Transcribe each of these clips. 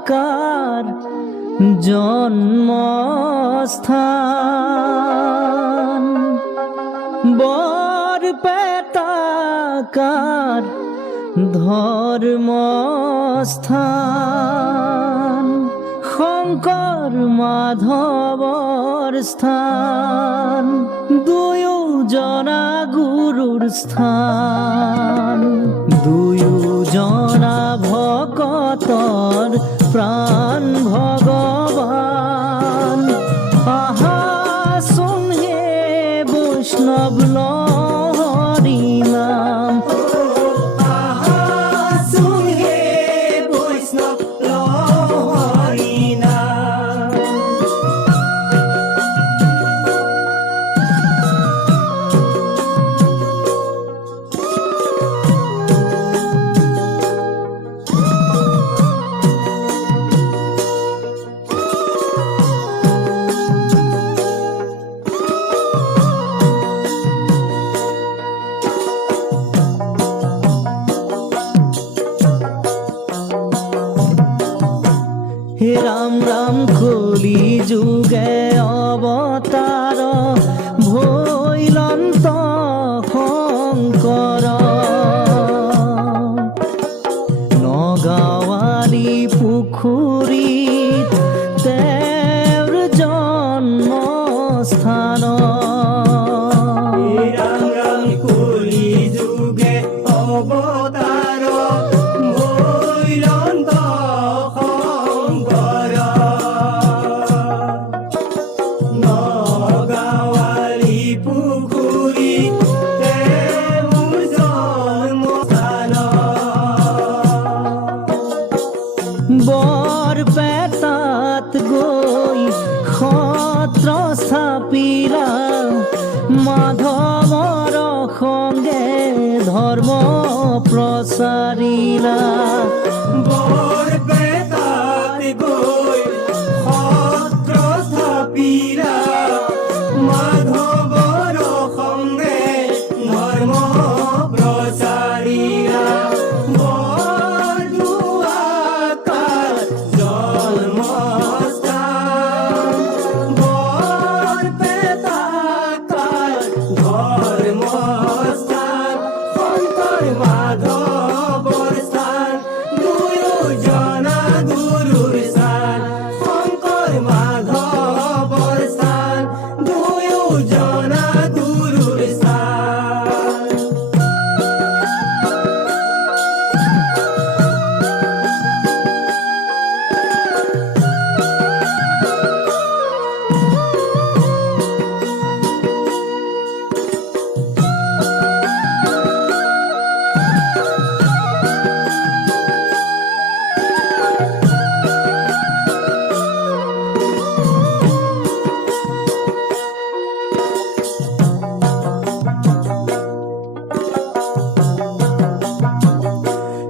বৰদোয়াকাৰ জন্মস্থান, বৰপেটাকাৰ ধৰ্মস্থান, শংকৰ মাধৱৰ স্থান, দুয়োজনা গুৰুৰ স্থান, দুয়োজনা ভকতৰ প্ৰাণ ভগৱান। আহাচোন হে বৈষ্ণৱ লহৰি নাম, আহাচোন হে বৈষ্ণৱ লহৰি নাম। হে ৰাম ৰাম কলি যুগে অৱতাৰ, ভৈলন্ত শংকৰ, নগাঁৱালী পুখুৰীত তেওঁৰ জন্মস্থান। ৰাম ৰাম কলি যুগে অৱতাৰ, ভৈলন্ত শংকৰ, নগাঁৱালী পুখুৰীত তেওঁৰ জন্মস্থান। বৰপেটাত গৈ সত্ৰ স্থাপিলা, মাধৱৰ সংগে ধৰ্ম প্ৰচাৰিলা। বৰপেটাত গৈ সত্ৰ স্থাপিলা, মাধৱৰ সংগে ধৰ্ম প্ৰচাৰিলা। বৰদোৱাকাৰ জন্মস্থান, বৰপেটাকাৰ ধৰ্মস্থান, শংকৰ মাধৱৰ স্থান, দুয়োজনা গুৰুৰ স্থান, শংকৰ মাধৱৰ স্থান, দুয়োজনা গুৰুৰ স্থান।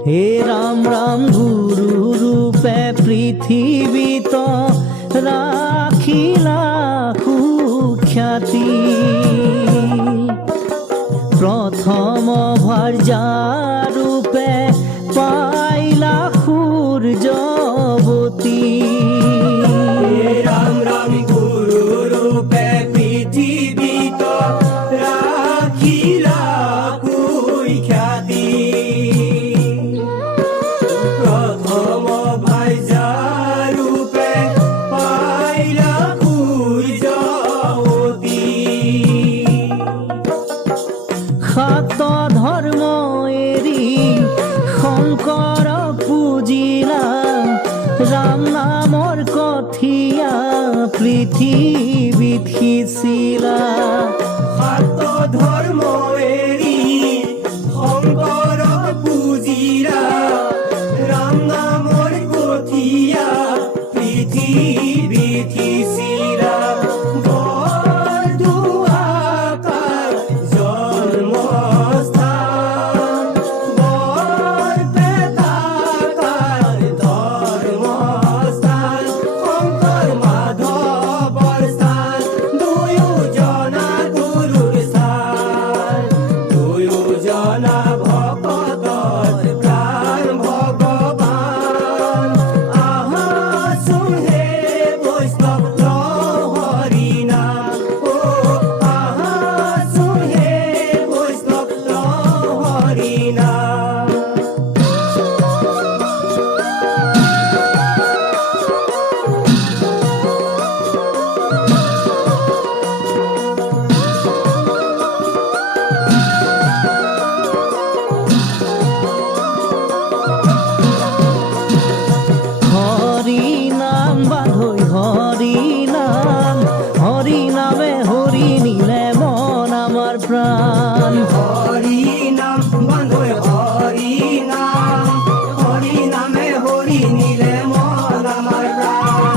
হে ৰাম ৰাম গুৰু ৰূপে পৃথিৱীত ৰাখিলা সুখ্যাতি, প্ৰথম ভাৰ্যা ৰূপে পাইলা সূৰ্যৱতী। ৰাম ৰাম গুৰু ৰূপে পৃথিৱীত ৰাখিলা সুখ্যাতি, প্ৰথম ভাৰ্যা ৰূপে পাইলা সূৰ্যৱতী। সাত ধৰ্ম এৰি শংকৰ পূজিলা, ৰাম নামৰ কঠিয়া পৃথিৱীত সিঁচিলা। সাত ধৰ্ম এৰি শংকৰ প্রাণ হরি নাম বন্ধু হরি নাম, হরি নামে হরি নিলে মন আমার প্রাণ,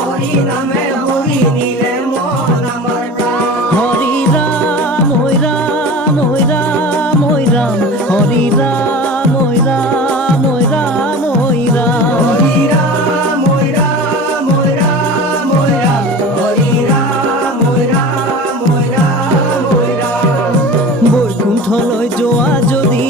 হরি নামে হরি নিলে মন আমার প্রাণ। হরি রাম ওই রাম ওই রাম ওই রাম হরি রাম ওই রাম ওই রাম ওই রাম হরি রাম ওই রাম ওই রাম ওই রাম, হরি রাম ওই রাম ওই রাম ওই রাম। বৈকুণ্ঠলৈ যোৱা যদি